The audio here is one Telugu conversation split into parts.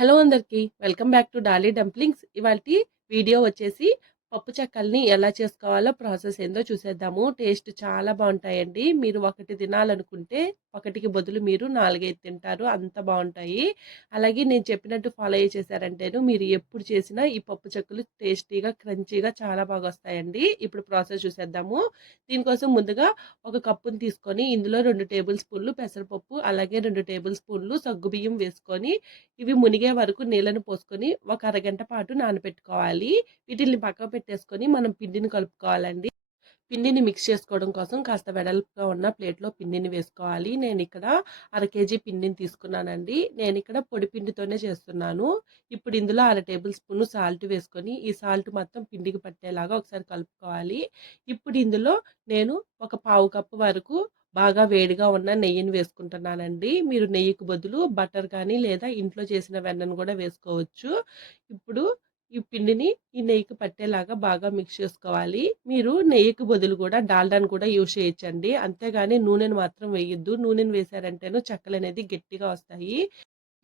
హలో అందరికి welcome back to Dolly dumplings. ఇవాల్టి వీడియో వచ్చేసి పప్పు చెక్కల్ని ఎలా చేసుకోవాలో ప్రాసెస్ ఏందో చూసేద్దాము. టేస్ట్ చాలా బాగుంటాయండి. మీరు ఒకటి తినాలనుకుంటే ఒకటికి బదులు మీరు 4, 5 తింటారు, అంత బాగుంటాయి. అలాగే నేను చెప్పినట్టు ఫాలో చేశారంటేను మీరు ఎప్పుడు చేసినా ఈ పప్పు చెక్కలు టేస్టీగా క్రంచీగా చాలా బాగా వస్తాయండి. ఇప్పుడు ప్రాసెస్ చూసేద్దాము. దీనికోసం ముందుగా ఒక కప్పుని తీసుకొని ఇందులో 2 టేబుల్ స్పూన్లు పెసరపప్పు, అలాగే 2 టేబుల్ స్పూన్లు సగ్గుబియ్యం వేసుకొని ఇవి మునిగే వరకు నీళ్ళను పోసుకొని ఒక అరగంట పాటు నానబెట్టుకోవాలి. వీటిని పక్కకు పెట్టేసుకొని మనం పిండిని కలుపుకోవాలండి. పిండిని మిక్స్ చేసుకోవడం కోసం కాస్త వెడల్పుగా ఉన్న ప్లేట్లో పిండిని వేసుకోవాలి. నేను ఇక్కడ 1/2 కేజీ పిండిని తీసుకున్నానండి. నేను ఇక్కడ పొడి పిండితోనే చేస్తున్నాను. ఇప్పుడు ఇందులో 1/2 టేబుల్ స్పూన్ సాల్ట్ వేసుకొని ఈ సాల్ట్ మొత్తం పిండికి పట్టేలాగా ఒకసారి కలుపుకోవాలి. ఇప్పుడు ఇందులో నేను ఒక పావు కప్పు వరకు బాగా వేడిగా ఉన్న నెయ్యిని వేసుకుంటున్నానండి. మీరు నెయ్యికి బదులు బటర్ కానీ లేదా ఇంట్లో చేసిన వెన్నను కూడా వేసుకోవచ్చు. ఇప్పుడు ఈ పిండిని ఈ నెయ్యికి పట్టేలాగా బాగా మిక్స్ చేసుకోవాలి. మీరు నెయ్యికి బదులు కూడా డాల్డాను కూడా యూజ్ చేయొచ్చండి. అంతేగాని నూనెను మాత్రం వేయొద్దు. నూనెను వేసారంటేను చెక్కలు అనేది గట్టిగా వస్తాయి.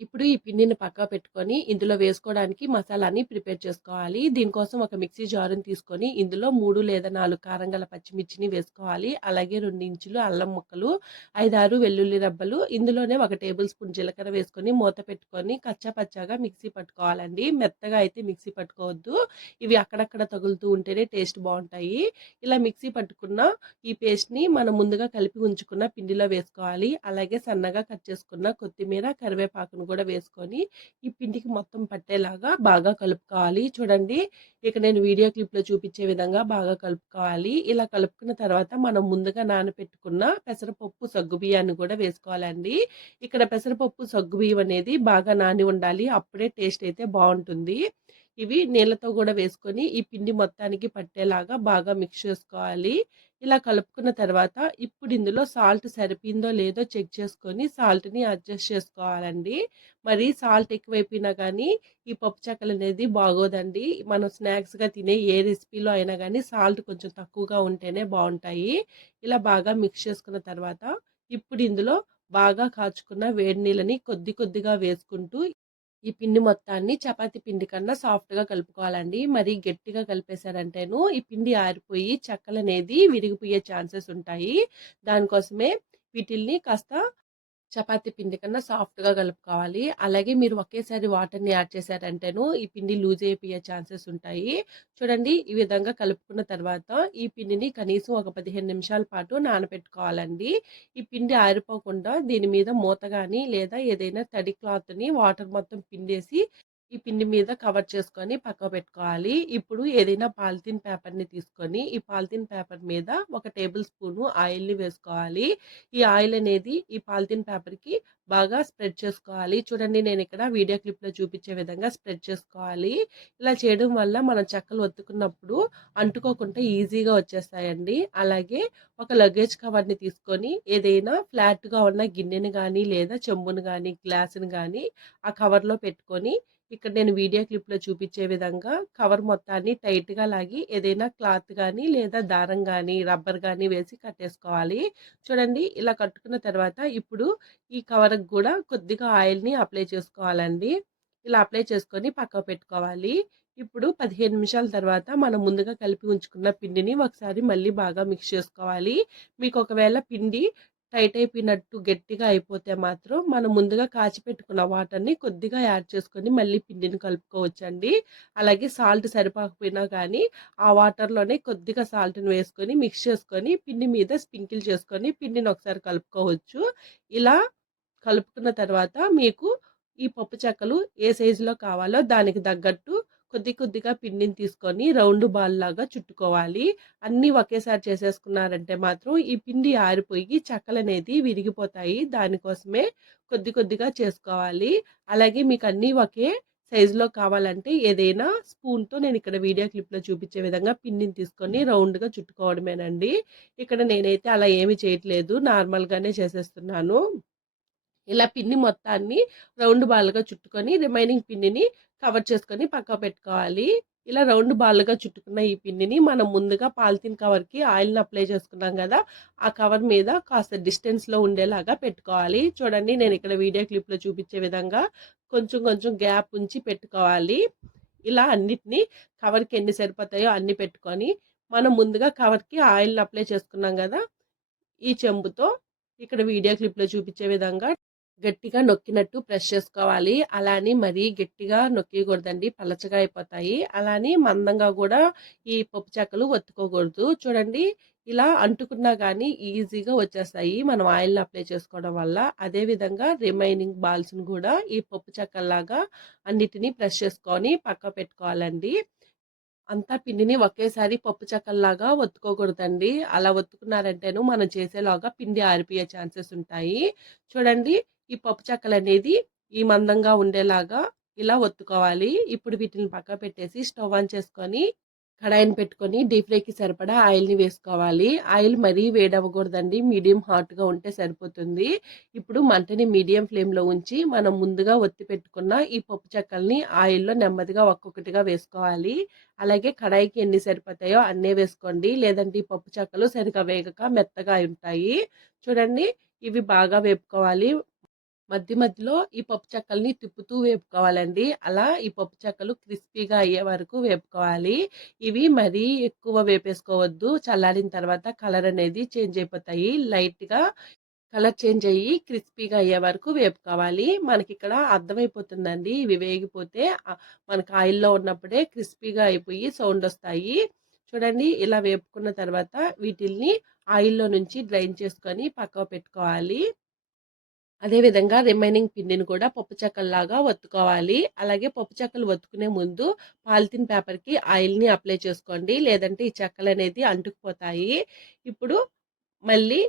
ఇప్పుడు ఈ పిండిని పక్కా పెట్టుకొని ఇందులో వేసుకోవడానికి మసాలాని ప్రిపేర్ చేసుకోవాలి. దీనికోసం ఒక మిక్సీ జారుని తీసుకొని ఇందులో 3 లేదా 4 కారం గల పచ్చిమిర్చిని వేసుకోవాలి. అలాగే 2 ఇంచులు అల్లం ముక్కలు, 5, 6 వెల్లుల్లి రబ్బలు, ఇందులోనే 1 టేబుల్ స్పూన్ జీలకర్ర వేసుకొని మూత పెట్టుకొని కచ్చా పచ్చాగా మిక్సీ పట్టుకోవాలండి. మెత్తగా అయితే మిక్సీ పట్టుకోవద్దు. ఇవి అక్కడక్కడ తగులుతూ ఉంటేనే టేస్ట్ బాగుంటాయి. ఇలా మిక్సీ పట్టుకున్న ఈ పేస్ట్ని మనం ముందుగా కలిపి ఉంచుకున్న పిండిలో వేసుకోవాలి. అలాగే సన్నగా కట్ చేసుకున్న కొత్తిమీర, కరివేపాకును కూడా వేసుకొని ఈ పిండికి మొత్తం పట్టేలాగా బాగా కలుపుకోవాలి. చూడండి, ఇక నేను వీడియో క్లిప్లో చూపించే విధంగా బాగా కలుపుకోవాలి. ఇలా కలుపుకున్న తర్వాత మనం ముందుగా నానబెట్టుకున్న పెసరపప్పు, సగ్గుబియ్యాన్ని కూడా వేసుకోవాలండి. ఇక్కడ పెసరపప్పు, సగ్గుబియ్యం అనేది బాగా నాని ఉండాలి. అప్పుడే టేస్ట్ అయితే బాగుంటుంది. ఇవి నీళ్ళతో కూడా వేసుకొని ఈ పిండి మొత్తానికి పట్టేలాగా బాగా మిక్స్ చేసుకోవాలి. ఇలా కలుపుకున్న తర్వాత ఇప్పుడు ఇందులో సాల్ట్ సరిపోయిందో లేదో చెక్ చేసుకొని సాల్ట్ని అడ్జస్ట్ చేసుకోవాలండి. మరి సాల్ట్ ఎక్కువైపోయినా కానీ ఈ పప్పు చెక్కలు అనేది బాగోదండి. మనం స్నాక్స్గా తినే ఏ రెసిపీలో అయినా కానీ సాల్ట్ కొంచెం తక్కువగా ఉంటేనే బాగుంటాయి. ఇలా బాగా మిక్స్ చేసుకున్న తర్వాత ఇప్పుడు ఇందులో బాగా కాచుకున్న వేడి నీళ్ళని కొద్ది కొద్దిగా వేసుకుంటూ ఈ పిండి మొత్తాన్ని చపాతీ పిండి కన్నా సాఫ్ట్‌గా కలుపుకోవాలండి. మరీ గట్టిగా కలిపేశారంటేను ఈ పిండి ఆరిపోయి చెక్కలనేది విరిగిపోయే ఛాన్సెస్ ఉంటాయి. దానికోసమే వీటిల్ని కాస్త చపాతీ పిండి కన్నా సాఫ్ట్‌గా కలుపుకోవాలి. అలాగే మీరు ఒకేసారి వాటర్‌ని యాడ్ చేశారంటేను ఈ పిండి లూజ్ అయిపోయే ఛాన్సెస్ ఉంటాయి. చూడండి, ఈ విధంగా కలుపుకున్న తర్వాత ఈ పిండిని కనీసం ఒక 15 నిమిషాల పాటు నానబెట్టుకోవాలండి. ఈ పిండి ఆరిపోకుండా దీని మీద మూత గాని లేదా ఏదైనా తడి క్లాత్‌ని వాటర్ మొత్తం పిండేసి ఈ పిండి మీద కవర్ చేసుకొని పక్కకు పెట్టుకోవాలి. ఇప్పుడు ఏదైనా పాలిథీన్ పేపర్‌ని తీసుకొని ఈ పాలిథీన్ పేపర్ మీద ఒక టేబుల్ స్పూను ఆయిల్‌ని వేసుకోవాలి. ఈ ఆయిల్ అనేది ఈ పాలిథీన్ పేపర్‌కి బాగా స్ప్రెడ్ చేసుకోవాలి. చూడండి, నేను ఇక్కడ వీడియో క్లిప్‌లో చూపించే విధంగా స్ప్రెడ్ చేసుకోవాలి. ఇలా చేయడం వల్ల మనం చెక్కలు ఒత్తుకున్నప్పుడు అంటుకోకుండా ఈజీగా వచ్చేస్తాయండి. అలాగే ఒక లగేజ్ కవర్‌ని తీసుకొని ఏదైనా ఫ్లాట్‌గా ఉన్న గిన్నెని గానీ లేదా చెంబును గానీ గ్లాసుని గానీ ఆ కవర్‌లో పెట్టుకొని ఇక్కడ నేను వీడియో క్లిప్‌లో చూపించే విధంగా కవర్ మొత్తాన్ని టైట్‌గా లాగి ఏదైనా క్లాత్ గానీ లేదా దారం గానీ రబ్బర్ గానీ వేసి కట్టేసుకోవాలి. చూడండి, ఇలా కట్టుకున్న తర్వాత ఇప్పుడు ఈ కవర్‌కి గూడా కొద్దిగా ఆయిల్‌ని అప్లై చేసుకోవాలండి. ఇలా అప్లై చేసుకొని పక్కకు పెట్టుకోవాలి. ఇప్పుడు 15 నిమిషాల తర్వాత మనం ముందుగా కలిపి ఉంచుకున్న పిండిని ఒకసారి మళ్ళీ బాగా మిక్స్ చేసుకోవాలి. మీకు ఒకవేళ పిండి టైట్ అయిపోయినట్టు గట్టిగా అయిపోతే మాత్రం మనం ముందుగా కాచిపెట్టుకున్న వాటర్‌ని కొద్దిగా యాడ్ చేసుకొని మళ్ళీ పిండిని కలుపుకోవచ్చండి. అలాగే సాల్ట్ సరిపోకపోయినా కానీ ఆ వాటర్‌లోనే కొద్దిగా సాల్ట్‌ని వేసుకొని మిక్స్ చేసుకొని పిండి మీద స్ప్రింకిల్ చేసుకొని పిండిని ఒకసారి కలుపుకోవచ్చు. ఇలా కలుపుకున్న తర్వాత మీకు ఈ పప్పు చెక్కలు ఏ సైజులో కావాలో దానికి తగ్గట్టు కొద్ది కొద్దిగా పిండిని తీసుకొని రౌండ్ బాల్ లాగా చుట్టుకోవాలి. అన్నీ ఒకేసారి చేసేసుకున్నారంటే మాత్రం ఈ పిండి ఆరిపోయి చెక్కలనేది విరిగిపోతాయి. దానికోసమే కొద్ది కొద్దిగా చేసుకోవాలి. అలాగే మీకు అన్నీ ఒకే సైజులో కావాలంటే ఏదైనా స్పూన్‌తో నేను ఇక్కడ వీడియో క్లిప్‌లో చూపించే విధంగా పిండిని తీసుకొని రౌండ్‌గా చుట్టుకోవడమేనండి. ఇక్కడ నేనైతే అలా ఏమి చేయట్లేదు. నార్మల్‌గానే చేసేస్తున్నాను. ఇలా పిండి మొత్తాన్ని రౌండ్ బాల్‌గా చుట్టుకొని రిమైనింగ్ పిండిని కవర్ చేసుకొని పక్కకు పెట్టుకోవాలి. ఇలా రౌండ్ బాల్‌గా చుట్టుకున్న ఈ పిండిని మనం ముందుగా పాలిథీన్ కవర్‌కి ఆయిల్‌ని అప్లై చేసుకున్నాం గదా! ఆ కవర్ మీద కాస్త డిస్టెన్స్‌లో ఉండేలాగా పెట్టుకోవాలి. చూడండి నేనిక్కడ వీడియో క్లిప్‌లో చూపించే విధంగా కొంచెం కొంచెం గ్యాప్ ఉంచి పెట్టుకోవాలి. ఇలా అన్నిటిని కవర్‌కి ఎన్ని సరిపోతాయో అన్ని పెట్టుకొని, మనం ముందుగా కవర్‌కి ఆయిల్‌ని అప్లై చేసుకున్నాం గదా! ఈ చెంబుతో ఇక్కడ వీడియో క్లిప్‌లో చూపించే విధంగా గట్టిగా నొక్కినట్టు ప్రెస్ చేసుకోవాలి. అలా అని మరీ గట్టిగా నొక్కియకూడదండి. పలచగా అయిపోతాయి. అలా అని మందంగా గూడా ఈ పప్పు చెక్కలు ఒత్తుకోకూడదు. చూడండి ఇలా అంటుకున్నా గానీ ఈజీగా వచ్చేస్తాయి. మనం ఆయిల్‌ని అప్లై చేసుకోవడం వల్ల. అదే విధంగా రిమైనింగ్ బాల్స్‌ని గూడా ఈ పప్పు చెక్కల్లాగా అన్నిటిని ప్రెస్ చేసుకొని పక్కకు పెట్టుకోవాలండి. అంతా పిండిని ఒకేసారి పప్పు చెక్కల్లాగా ఒత్తుకోకూడదండి. అలా ఒత్తుకున్నారంటేను మనం చేసేలోగా పిండి ఆరిపోయే ఛాన్సెస్ ఉంటాయి. చూడండి ఈ పప్పు చెక్కలనేది ఈ మందంగా ఉండేలాగా ఇలా ఒత్తుకోవాలి. ఇప్పుడు వీటిని పక్కకు పెట్టేసి స్టవ్ ఆన్ చేసుకొని కడాయిని పెట్టుకొని డీప్ ఫ్రైకి సరిపడా ఆయిల్‌ని వేసుకోవాలి. ఆయిల్ మరీ వేడవ్వకూడదండి. మీడియం హాట్‌గా ఉంటే సరిపోతుంది. ఇప్పుడు మంటని మీడియం ఫ్లేమ్‌లో ఉంచి మనం ముందుగా ఒత్తి పెట్టుకున్న ఈ పప్పు చెక్కల్ని ఆయిల్‌లో నెమ్మదిగా ఒక్కొక్కటిగా వేసుకోవాలి. అలాగే కడాయికి ఎన్ని సరిపోతాయో అన్నే వేసుకోండి. లేదంటే ఈ పప్పు చెక్కలు సరిగ్గా వేగక మెత్తగా ఉంటాయి. చూడండి ఇవి బాగా వేపుకోవాలి. మధ్య మధ్యలో ఈ పప్పు చెక్కల్ని తిప్పుతూ వేపుకోవాలండి. అలా ఈ పప్పు చెక్కలు క్రిస్పీగా అయ్యే వరకు వేపుకోవాలి. ఇవి మరీ ఎక్కువ వేపేసుకోవద్దు. చల్లారిన తర్వాత కలర్ అనేది చేంజ్ అయిపోతాయి. లైట్‌గా కలర్ చేంజ్ అయ్యి క్రిస్పీగా అయ్యే వరకు వేపుకోవాలి. మనకిక్కడ అర్థమైపోతుందండి. ఇవి వేగిపోతే మనకు ఆయిల్‌లో ఉన్నప్పుడే క్రిస్పీగా అయిపోయి సౌండొస్తాయి. చూడండి ఇలా వేపుకున్న తర్వాత వీటిల్ని ఆయిల్‌లో నుంచి డ్రైన్ చేసుకొని పక్కకు పెట్టుకోవాలి. అదే విధంగా రిమైనింగ్ పిండిని కూడా పప్పు చెక్కల్లాగా ఒత్తుకోవాలి. అలాగే పప్పు చెక్కలు ఒత్తుకునే ముందు పాలిథీన్ పేపర్‌కి ఆయిల్‌ని అప్లై చేసుకోండి. లేదంటే ఈ చెక్కలనేది అంటుకుపోతాయి. ఇప్పుడు మళ్ళీ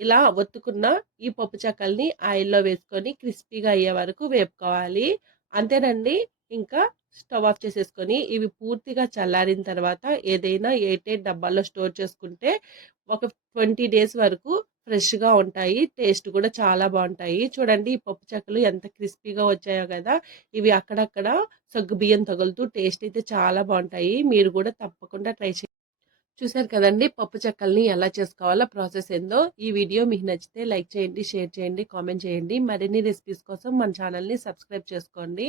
ఇలా ఒత్తుకున్న ఈ పప్పు చెక్కల్ని ఆయిల్‌లో వేసుకొని క్రిస్పీగా అయ్యే వరకు వేపుకోవాలి. అంతేనండి. ఇంకా స్టవ్ ఆఫ్ చేసేసుకొని ఇవి పూర్తిగా చల్లారిన తర్వాత ఏదైనా ఎయిర్ టైట్ డబ్బాల్లో స్టోర్ చేసుకుంటే ఒక 20 డేస్ వరకు ఫ్రెష్‌గా ఉంటాయి. టేస్ట్ కూడా చాలా బావుంటాయి. చూడండి ఈ పప్పు చెక్కలు ఎంత క్రిస్పీగా వచ్చాయో గదా! ఇవి అక్కడక్కడ సగ్గుబియ్యం తగులుతూ టేస్ట్ అయితే చాలా బావుంటాయి. మీరు కూడా తప్పకుండా ట్రై చేయండి. చూసారు కదండీ! పప్పు చెక్కల్ని ఎలా చేసుకోవాలో ప్రాసెస్ ఏందో. ఈ వీడియో మీకు నచ్చితే లైక్ చేయండి, షేర్ చేయండి, కామెంట్ చేయండి. మరిన్ని రెసిపీస్ కోసం మన ఛానల్‌ని సబ్స్క్రైబ్ చేసుకోండి.